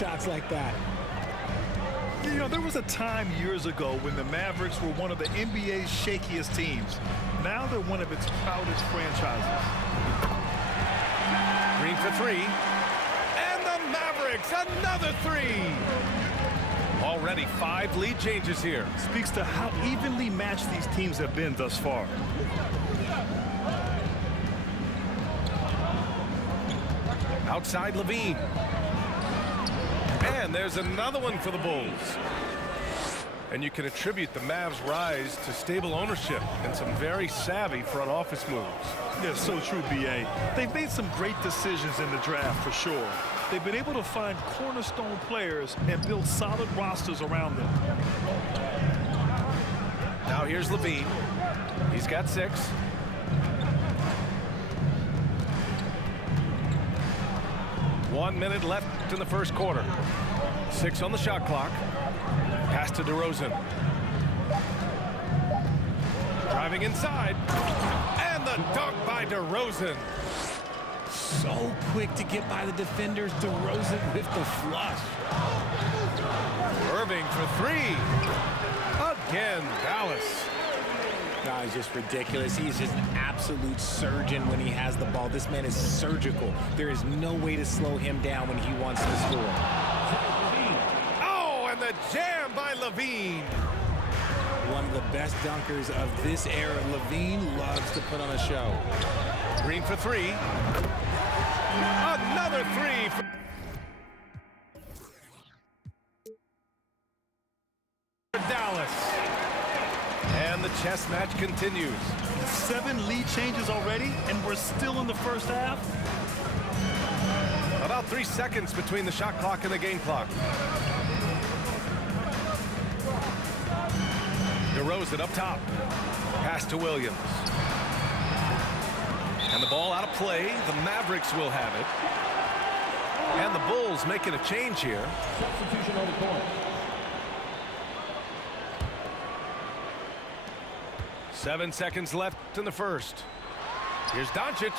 shots like that. You know, there was a time years ago when the Mavericks were one of the NBA's shakiest teams. Now they're one of its proudest franchises. Green for three. And the Mavericks, another three. Already 5 lead changes here. Speaks to how evenly matched these teams have been thus far. Outside Levine. And there's another one for the Bulls. And you can attribute the Mavs' rise to stable ownership and some very savvy front office moves. Yeah, so true, B.A. They've made some great decisions in the draft for sure. They've been able to find cornerstone players and build solid rosters around them. Now here's Levine. He's got 6. One minute left in the first quarter. 6 on the shot clock. Pass to DeRozan. Driving inside. And the dunk by DeRozan. So quick to get by the defenders. DeRozan with the flush. Irving for 3. Again, Dallas. No, he's just ridiculous. He's just an absolute surgeon when he has the ball. This man is surgical. There is no way to slow him down when he wants to score. Oh, and the jam by Levine. One of the best dunkers of this era. Levine loves to put on a show. Green for 3. Another 3 for Dallas. And the chess match continues. 7 lead changes already, and we're still in the first half. About 3 seconds between the shot clock and the game clock. DeRozan up top. Pass to Williams. And the ball out of play. The Mavericks will have it. And the Bulls making a change here. Substitution on the court. 7 seconds left in the first. Here's Doncic.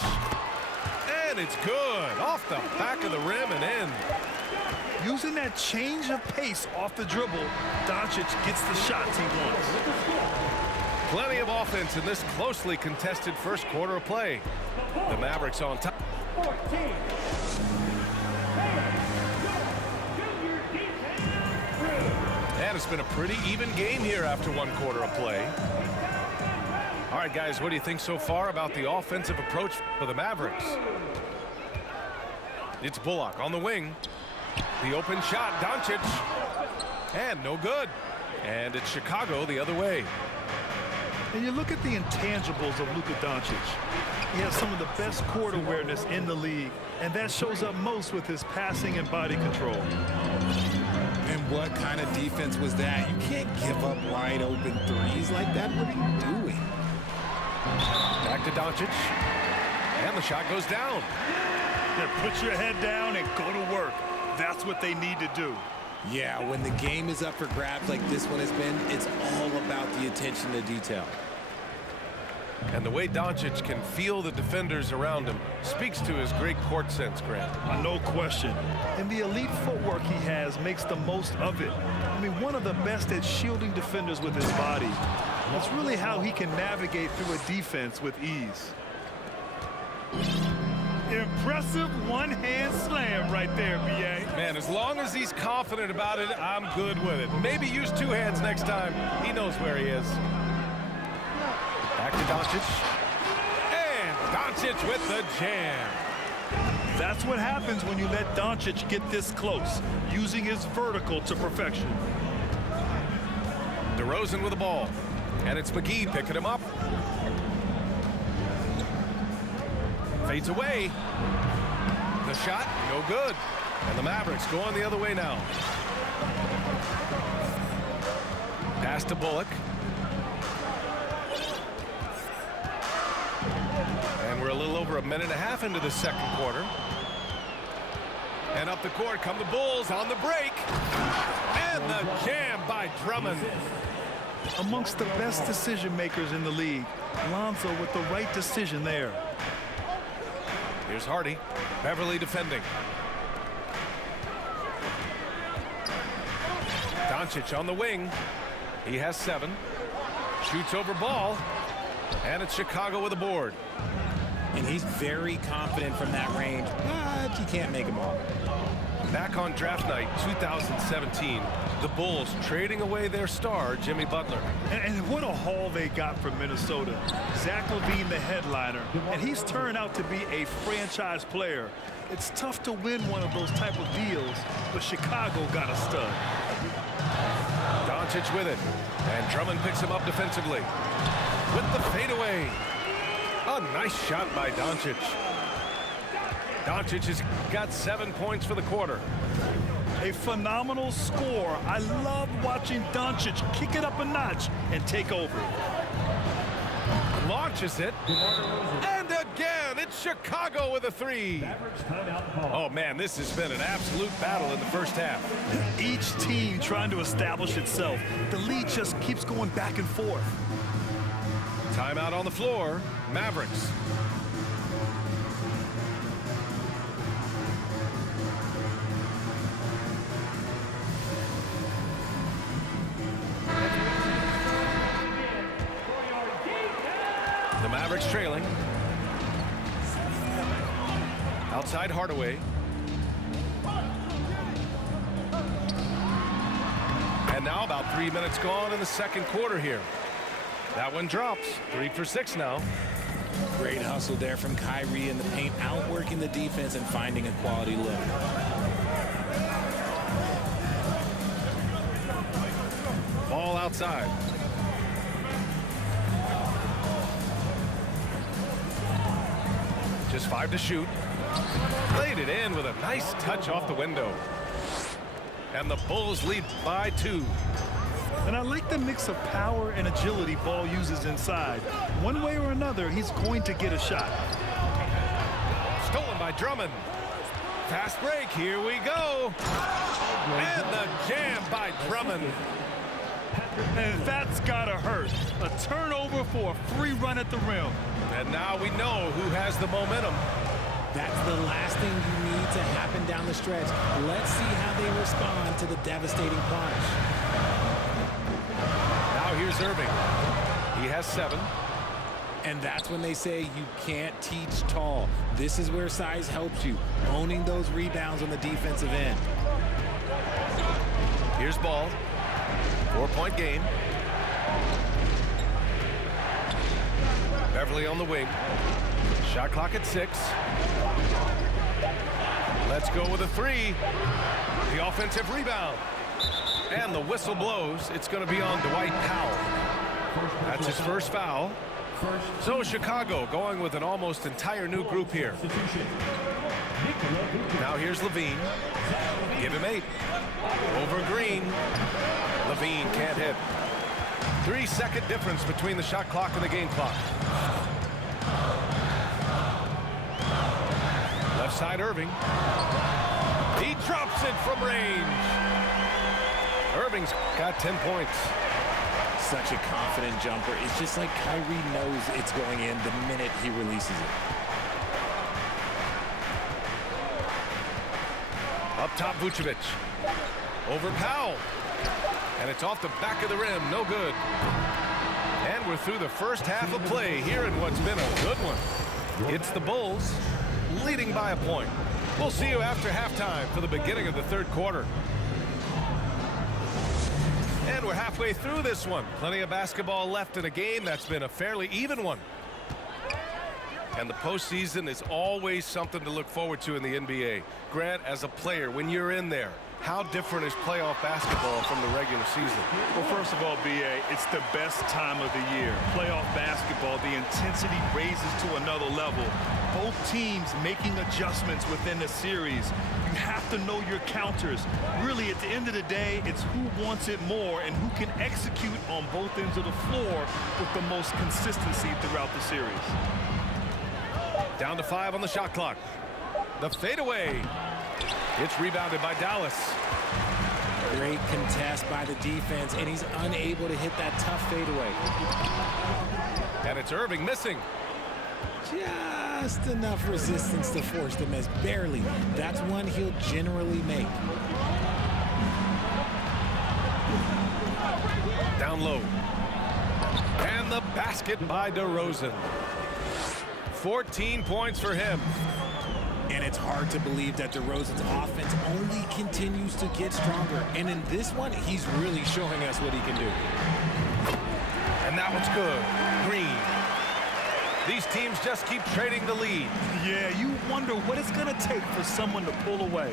And it's good. Off the back of the rim and in. Using that change of pace off the dribble, Doncic gets the shots he wants. Plenty of offense in this closely contested first quarter of play. The Mavericks on top. 14. And it's been a pretty even game here after 1 quarter of play. All right, guys, what do you think so far about the offensive approach for the Mavericks? It's Bullock on the wing. The open shot, Doncic. And no good. And it's Chicago the other way. And you look at the intangibles of Luka Doncic. He has some of the best court awareness in the league, and that shows up most with his passing and body control. And what kind of defense was that? You can't give up wide open threes like that. What are you doing? Back to Doncic. And the shot goes down. Then put your head down and go to work. That's what they need to do. Yeah, when the game is up for grabs like this one has been, it's all about the attention to detail. And the way Doncic can feel the defenders around him speaks to his great court sense, Grant. No question. And the elite footwork he has makes the most of it. I mean, one of the best at shielding defenders with his body. That's really how he can navigate through a defense with ease. Impressive one-hand slam right there, B.A. Man, as long as he's confident about it, I'm good with it. Maybe use 2 hands next time. He knows where he is. Back to Doncic. And Doncic with the jam. That's what happens when you let Doncic get this close, using his vertical to perfection. DeRozan with the ball. And it's McGee picking him up. Fades away. The shot, no good. And the Mavericks going the other way now. Pass to Bullock. And we're a little over a minute and a half into the second quarter. And up the court come the Bulls on the break. And the jam by Drummond. Amongst the best decision makers in the league, Lonzo with the right decision there. Here's Hardy. Beverly defending. Doncic on the wing. He has 7. Shoots over ball. And it's Chicago with a board. And he's very confident from that range, but you can't make them all. Back on draft night 2017, the Bulls trading away their star, Jimmy Butler. And what a haul they got from Minnesota. Zach LaVine, the headliner, and he's turned out to be a franchise player. It's tough to win one of those type of deals, but Chicago got a stud. Doncic with it, and Drummond picks him up defensively. With the fadeaway. A nice shot by Doncic. Doncic has got 7 points for the quarter. A phenomenal score. I love watching Doncic kick it up a notch and take over. Launches it. And again, it's Chicago with a 3. Mavericks timeout call. Oh, man, this has been an absolute battle in the first half. Each team trying to establish itself. The lead just keeps going back and forth. Timeout on the floor. Mavericks. The Mavericks trailing. Outside Hardaway. And now about 3 minutes gone in the second quarter here. That one drops. 3 for 6 now. Great hustle there from Kyrie in the paint, outworking the defense and finding a quality look. Ball outside. Just 5 to shoot. Laid it in with a nice touch off the window. And the Bulls lead by 2. And I like the mix of power and agility Ball uses inside. One way or another, he's going to get a shot. Stolen by Drummond. Fast break, here we go. And the jam by Drummond. And that's gotta hurt. A turnover for a free run at the rim. And now we know who has the momentum. That's the last thing you need to happen down the stretch. Let's see how they respond to the devastating plunge. Now here's Irving. He has 7. And that's when they say you can't teach tall. This is where size helps you, owning those rebounds on the defensive end. Here's Ball. 4-point game. Beverly on the wing. Shot clock at 6. Let's go with a 3. The offensive rebound. And the whistle blows. It's going to be on Dwight Powell. That's his first foul. So Chicago going with an almost entire new group here. Now here's Levine. Give him 8. Over Green. Levine can't hit. 3-second difference between the shot clock and the game clock. Left side Irving. He drops it from range. Irving's got 10 points. Such a confident jumper. It's just like Kyrie knows it's going in the minute he releases it. Up top, Vucevic. Over Powell. And it's off the back of the rim. No good. And we're through the first half of play here in what's been a good one. It's the Bulls leading by a point. We'll see you after halftime for the beginning of the third quarter. And we're halfway through this one. Plenty of basketball left in a game that's been a fairly even one. And the postseason is always something to look forward to in the NBA. Grant, as a player, when you're in there, how different is playoff basketball from the regular season? Well, first of all, B.A., it's the best time of the year. Playoff basketball, the intensity raises to another level. Both teams making adjustments within the series. You have to know your counters. Really, at the end of the day, it's who wants it more and who can execute on both ends of the floor with the most consistency throughout the series. Down to 5 on the shot clock. The fadeaway. It's rebounded by Dallas. Great contest by the defense, and he's unable to hit that tough fadeaway. And it's Irving missing. Just enough resistance to force the miss. Barely. That's one he'll generally make. basket by DeRozan. 14 points for him. And it's hard to believe that DeRozan's offense only continues to get stronger. And in this one, he's really showing us what he can do. And that one's good. Green. These teams just keep trading the lead. Yeah, you wonder what it's going to take for someone to pull away.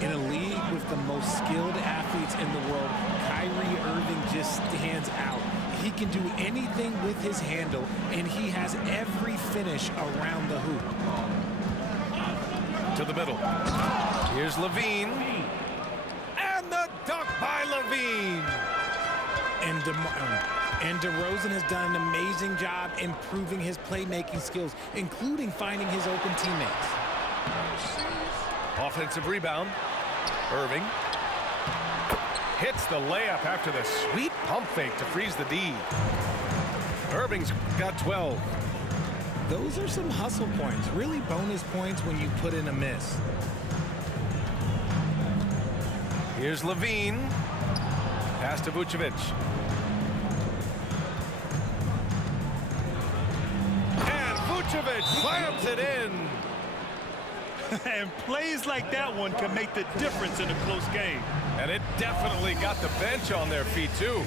In a league with the most skilled athletes in the world, Kyrie Irving just stands out. He can do anything with his handle, and he has every finish around the hoop. To the middle. Here's Levine. And the dunk by Levine. And DeRozan has done an amazing job improving his playmaking skills, including finding his open teammates. Offensive rebound. Irving. Hits the layup after the sweet pump fake to freeze the D. Irving's got 12. Those are some hustle points, really bonus points when you put in a miss. Here's Levine. Pass to Vucevic. And Vucevic slams it in. And plays like that one can make the difference in a close game. And it definitely got the bench on their feet, too.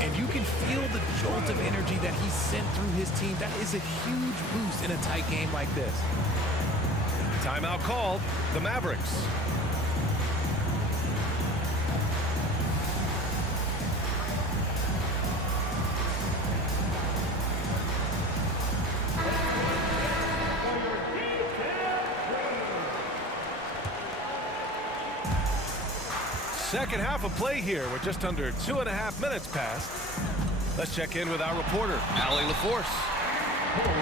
And you can feel the jolt of energy that he sent through his team. That is a huge boost in a tight game like this. Timeout called. The Mavericks. Second half of play here with just under 2.5 minutes passed. Let's check in with our reporter, Allie LaForce.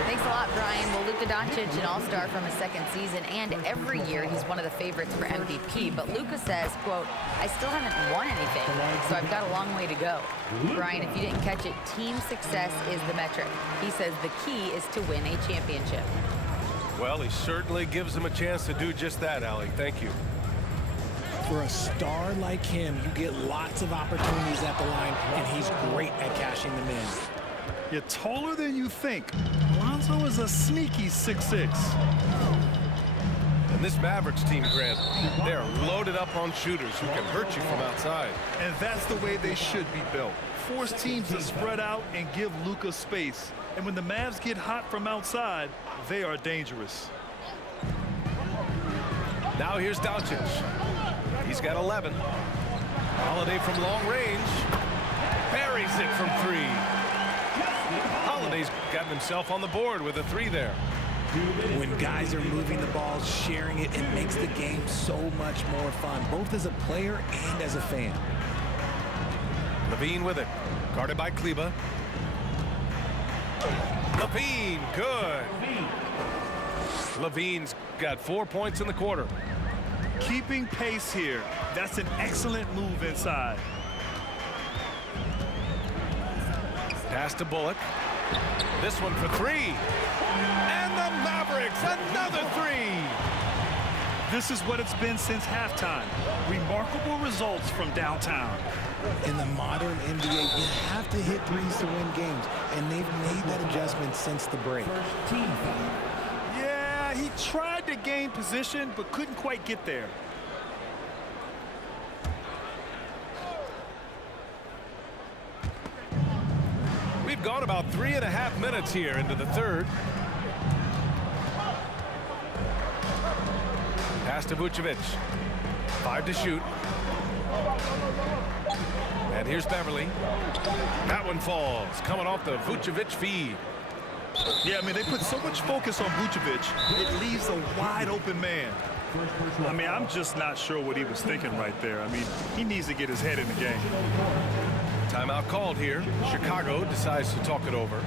Thanks a lot, Brian. Well, Luka Doncic, an all-star from his second season, and every year he's one of the favorites for MVP. But Luka says, quote, I still haven't won anything, so I've got a long way to go. Brian, if you didn't catch it, team success is the metric. He says the key is to win a championship. Well, he certainly gives them a chance to do just that, Allie. Thank you. For a star like him, you get lots of opportunities at the line, and he's great at cashing them in. You're taller than you think. Lonzo is a sneaky 6'6". And this Mavericks team, Grant, they're loaded up on shooters who can hurt you from outside. And that's the way they should be built. Force teams to spread out and give Luka space. And when the Mavs get hot from outside, they are dangerous. Now here's Doncic. He's got 11. Holiday from long range. Buries it from 3. Holiday's gotten himself on the board with a 3 there. When guys are moving the ball, sharing it, it makes the game so much more fun, both as a player and as a fan. Levine with it. Guarded by Kleber. Levine, good. Levine's got 4 points in the quarter. Keeping pace here. That's an excellent move inside. Pass to Bullock. This one for 3. And the Mavericks, another 3. This is what it's been since halftime. Remarkable results from downtown. In the modern NBA, you have to hit threes to win games, and they've made that adjustment since the break. Yeah, he tried to gain position, but couldn't quite get there. We've gone about 3.5 minutes here into the third. Pass to Vucevic. 5 to shoot. And here's Beverly. That one falls, coming off the Vucevic feed. Yeah, I mean, they put so much focus on Vucevic, it leaves a wide open man. I mean, I'm just not sure what he was thinking right there. I mean, he needs to get his head in the game. Timeout called here. Chicago decides to talk it over.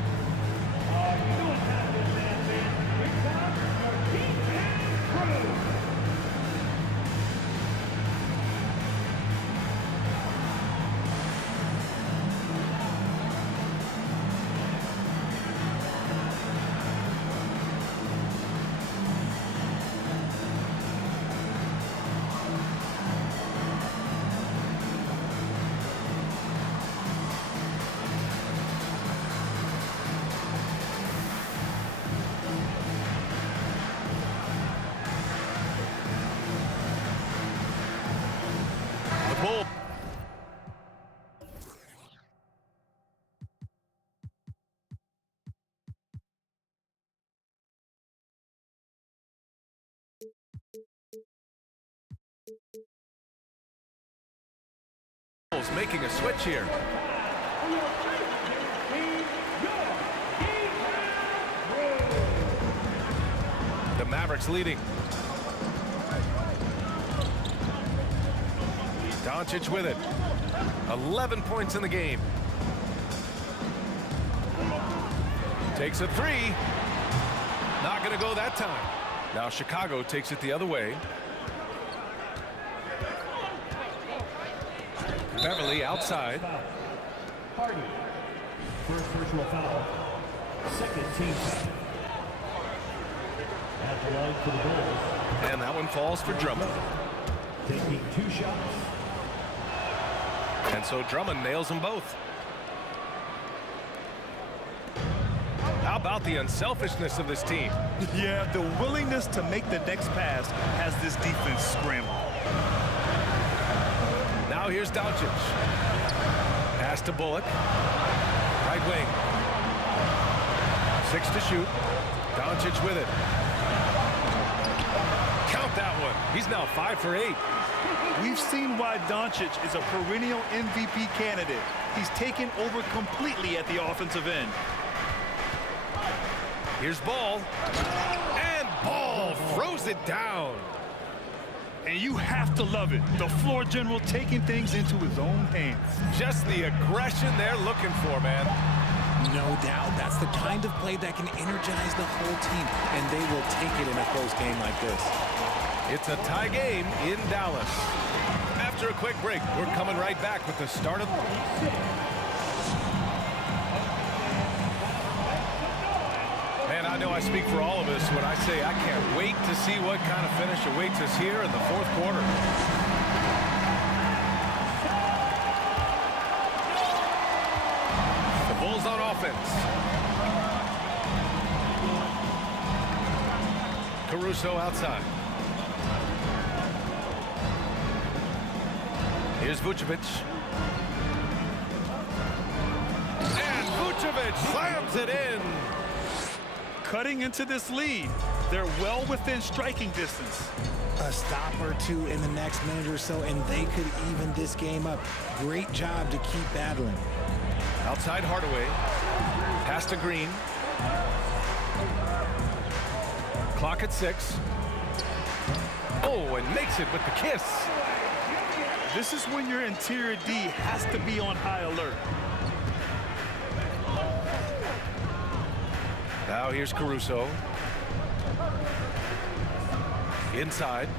Mavericks making a switch here. The Mavericks leading. Doncic with it. 11 points in the game. Takes a three. Not going to go that time. Now Chicago takes it the other way. Beverly outside. Hardy. First personal foul. Second team foul. At the line for the Bulls. And that one falls for Drummond. Taking 2 shots. And so Drummond nails them both. How about the unselfishness of this team? Yeah, the willingness to make the next pass has this defense scrambled. Now here's Doncic. Pass to Bullock. Right wing. 6 to shoot. Doncic with it. Count that one. He's now 5 for 8. We've seen why Doncic is a perennial MVP candidate. He's taken over completely at the offensive end. Here's Ball. And Ball throws it down. And you have to love it. The floor general taking things into his own hands. Just the aggression they're looking for, man. No doubt. That's the kind of play that can energize the whole team, and they will take it in a close game like this. It's a tie game in Dallas. After a quick break, we're coming right back with the start of... Man, I know I speak for all of us when I say I can't wait to see what kind of finish awaits us here in the fourth quarter. The Bulls on offense. Caruso outside. Here's Vucevic. And Vucevic slams it in. Cutting into this lead. They're well within striking distance. A stop or two in the next minute or so, and they could even this game up. Great job to keep battling. Outside Hardaway. Pass to Green. Clock at 6. Oh, and makes it with the kiss. This is when your interior D has to be on high alert. Now here's Caruso. Inside.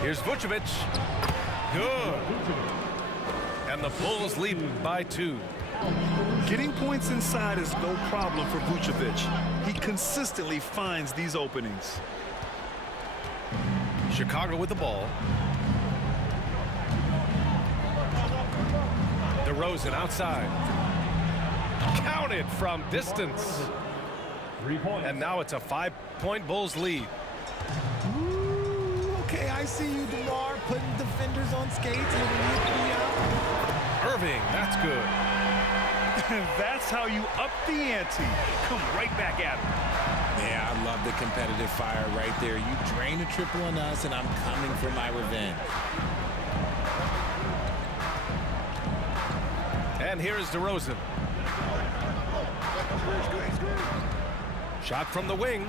Here's Vucevic. Good. And the Bulls lead by 2. Getting points inside is no problem for Vucevic. He consistently finds these openings. Chicago with the ball. DeRozan outside. Counted from distance. 3 points. And now it's a 5-point Bulls lead. Ooh, okay, I see you, DeMar, putting defenders on skates. Irving, that's good. That's how you up the ante. Come right back at him. Yeah, I love the competitive fire right there. You drain a triple on us, and I'm coming for my revenge. And here is DeRozan. Shot from the wing.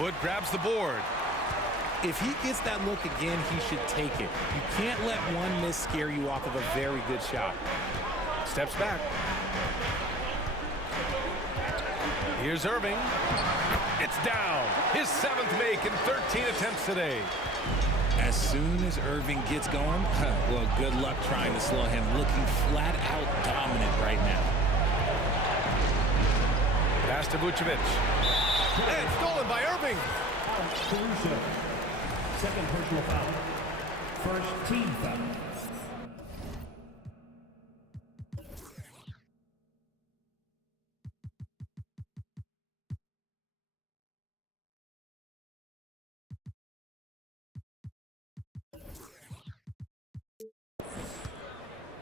Wood grabs the board. If he gets that look again, he should take it. You can't let one miss scare you off of a very good shot. Steps back. Here's Irving. It's down. His 7th make in 13 attempts today. As soon as Irving gets going, well, good luck trying to slow him. Looking flat out dominant right now. Pass to Vucevic. And stolen by Irving. Caruso. Second personal foul. First team foul.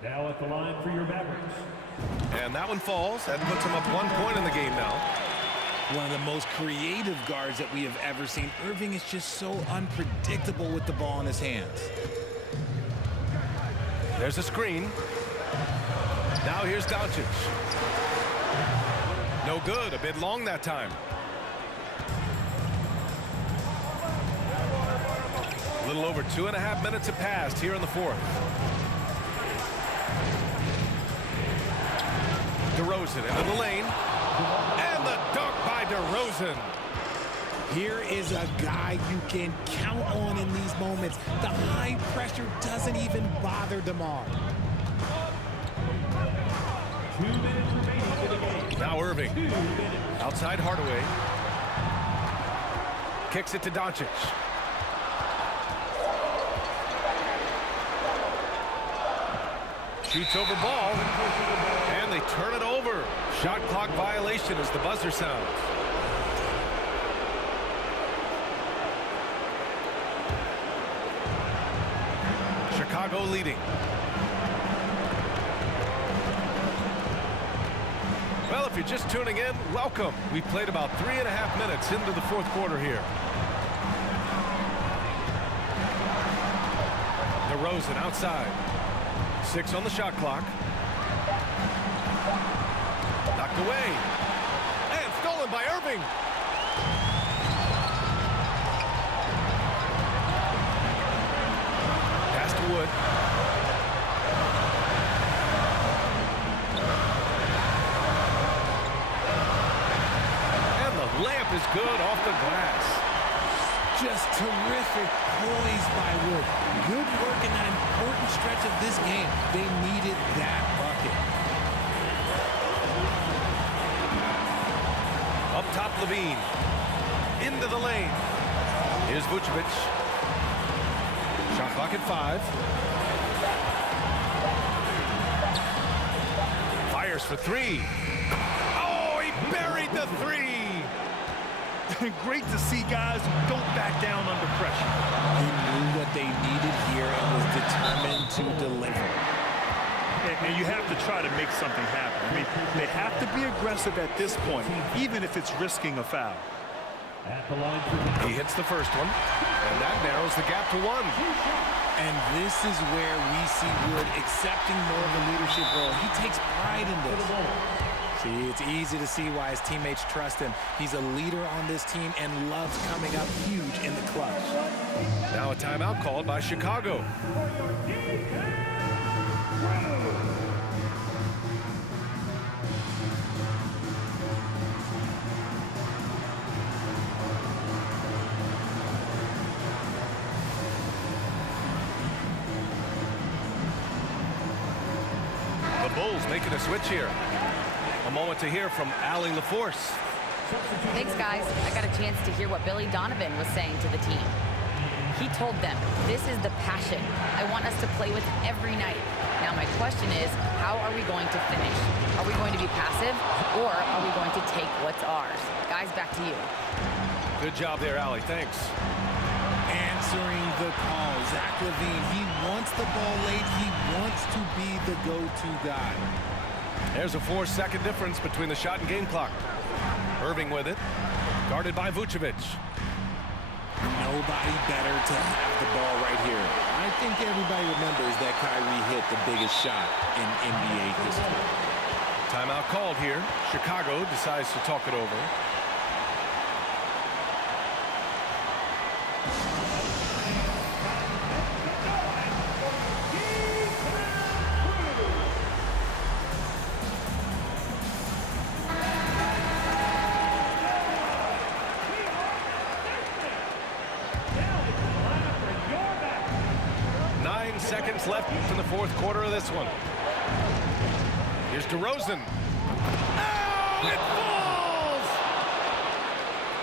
Now at the line for your Mavericks. And that one falls. That puts him up 1 point in the game now. One of the most creative guards that we have ever seen. Irving is just so unpredictable with the ball in his hands. There's a screen. Now here's Doncic. No good. A bit long that time. A little over 2.5 minutes have passed here in the fourth. DeRozan into the lane. And the dunk by DeRozan. Here is a guy you can count on in these moments. The high pressure doesn't even bother DeMar. 2 minutes remaining in the game. Now Irving. Outside Hardaway. Kicks it to Doncic. Shoots over ball. And they turn it over. Shot clock violation as the buzzer sounds. Chicago leading. Well, if you're just tuning in, welcome. We've played about 3.5 minutes into the fourth quarter here. DeRozan outside. 6 on the shot clock. Knocked away. And stolen by Irving. Pass to Wood. And the layup is good off the glass. Just terrific poise by Wood. Good work in that important stretch of this game. They needed that bucket. Up top, Levine. Into the lane. Here's Vucevic. Shot clock at 5. Fires for 3. Oh, he buried the 3. Great to see guys who don't back down under pressure. He knew what they needed here and was determined to deliver. And you have to try to make something happen. I mean, they have to be aggressive at this point, even if it's risking a foul. At the line for the He hits the first one, and that narrows the gap to 1. And this is where we see Wood accepting more of a leadership role. He takes pride in this. See, it's easy to see why his teammates trust him. He's a leader on this team and loves coming up huge in the clutch. Now a timeout called by Chicago. The Bulls making a switch here. A moment to hear from Allie LaForce. Thanks, guys. I got a chance to hear what Billy Donovan was saying to the team. He told them, this is the passion I want us to play with every night. Now my question is, how are we going to finish? Are we going to be passive, or are we going to take what's ours? Guys, back to you. Good job there, Allie. Thanks. Answering the call, Zach LaVine, he wants the ball late. He wants to be the go-to guy. There's a 4-second difference between the shot and game clock. Irving with it. Guarded by Vucevic. Nobody better to have the ball right here. I think everybody remembers that Kyrie hit the biggest shot in NBA history. Timeout called here. Chicago decides to talk it over. Seconds left in the fourth quarter of this one. Here's DeRozan. Oh, it falls!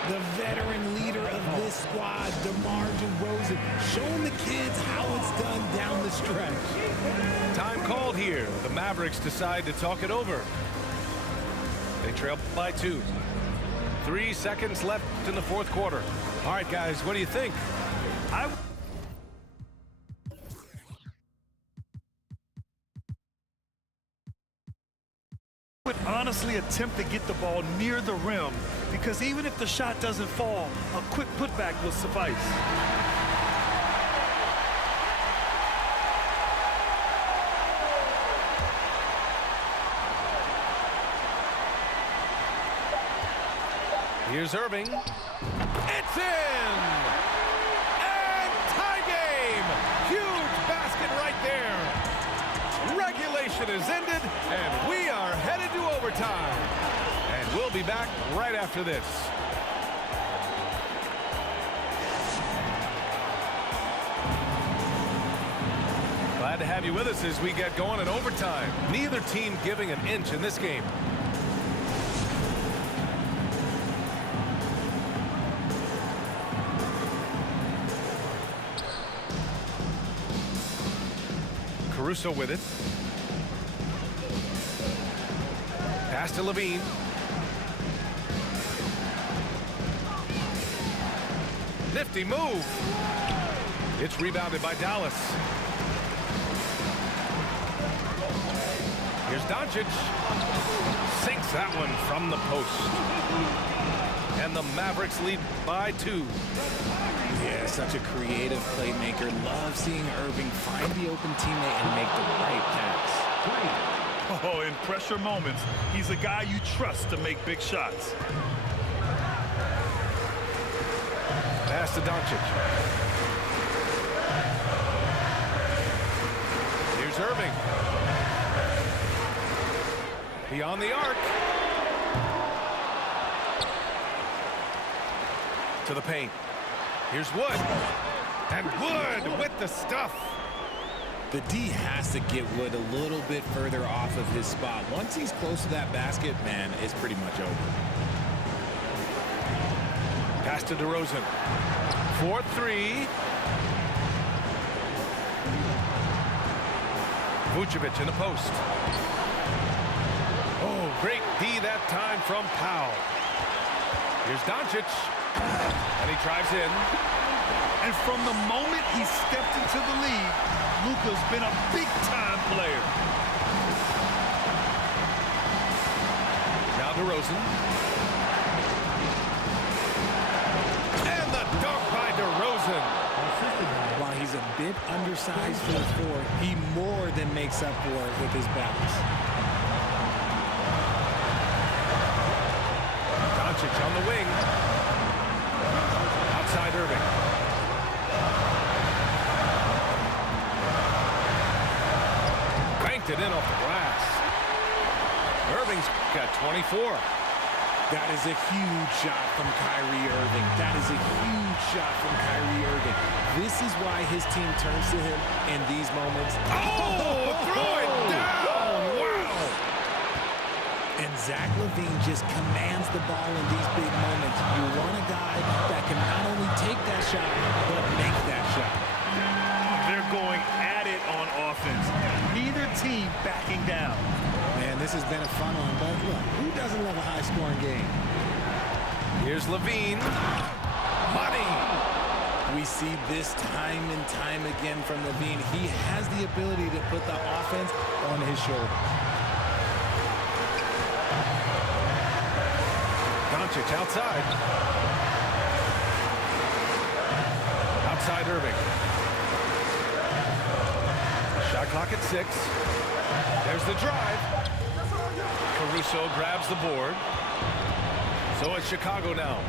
The veteran leader of this squad, DeMar DeRozan, showing the kids how it's done down the stretch. Time called here. The Mavericks decide to talk it over. They trail by 2. 3 seconds left in the fourth quarter. All right, guys, what do you think? I would honestly attempt to get the ball near the rim, because even if the shot doesn't fall, a quick putback will suffice. Here's Irving. It's in! And tie game! Huge basket right there. Regulation is ended, and we are headed to overtime. And we'll be back right after this. Glad to have you with us as we get going in overtime. Neither team giving an inch in this game. Caruso with it. Pass to Levine. Nifty move. It's rebounded by Dallas. Here's Doncic. Sinks that one from the post. And the Mavericks lead by 2. Yeah, such a creative playmaker. Love seeing Irving find the open teammate and make the right pass. Oh, in pressure moments, he's a guy you trust to make big shots. Pass to Doncic. Here's Irving. Beyond the arc. To the paint. Here's Wood. And Wood with the stuff. The D has to get Wood a little bit further off of his spot. Once he's close to that basket, man, it's pretty much over. Pass to DeRozan. 4-3. Vucevic in the post. Oh, great D that time from Powell. Here's Doncic. And he drives in. And from the moment he stepped into the league, Luka's been a big-time player. Now DeRozan. And the dunk by DeRozan. While he's a bit undersized for the 4, he more than makes up for it with his bounce. Doncic on the wing. Outside Irving. Banked it in off the glass. Irving's got 24. That is a huge shot from Kyrie Irving. That is a huge shot from Kyrie Irving. This is why his team turns to him in these moments. Oh, throw it down! Wow! And Zach LaVine just commands the ball in these big moments. You want a guy that can not only take that shot, but make that shot. They're going at it on offense. Neither team backing down. Man, this has been a fun one, but look, who doesn't love a high-scoring game? Here's LaVine. Money! We see this time and time again from LaVine. He has the ability to put the offense on his shoulders. Doncic outside. Outside Irving. Shot clock at 6. There's the drive. Caruso grabs the board. So it's Chicago now.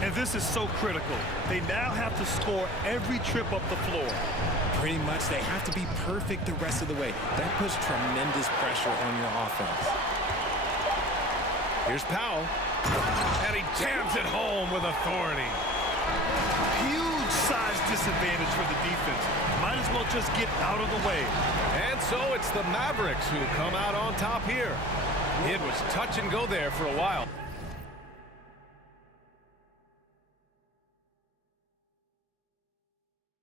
And this is so critical. They now have to score every trip up the floor. Pretty much, they have to be perfect the rest of the way. That puts tremendous pressure on your offense. Here's Powell. And he jams it home with authority. Huge size disadvantage for the defense. Might as well just get out of the way. And so it's the Mavericks who come out on top here. It was touch and go there for a while.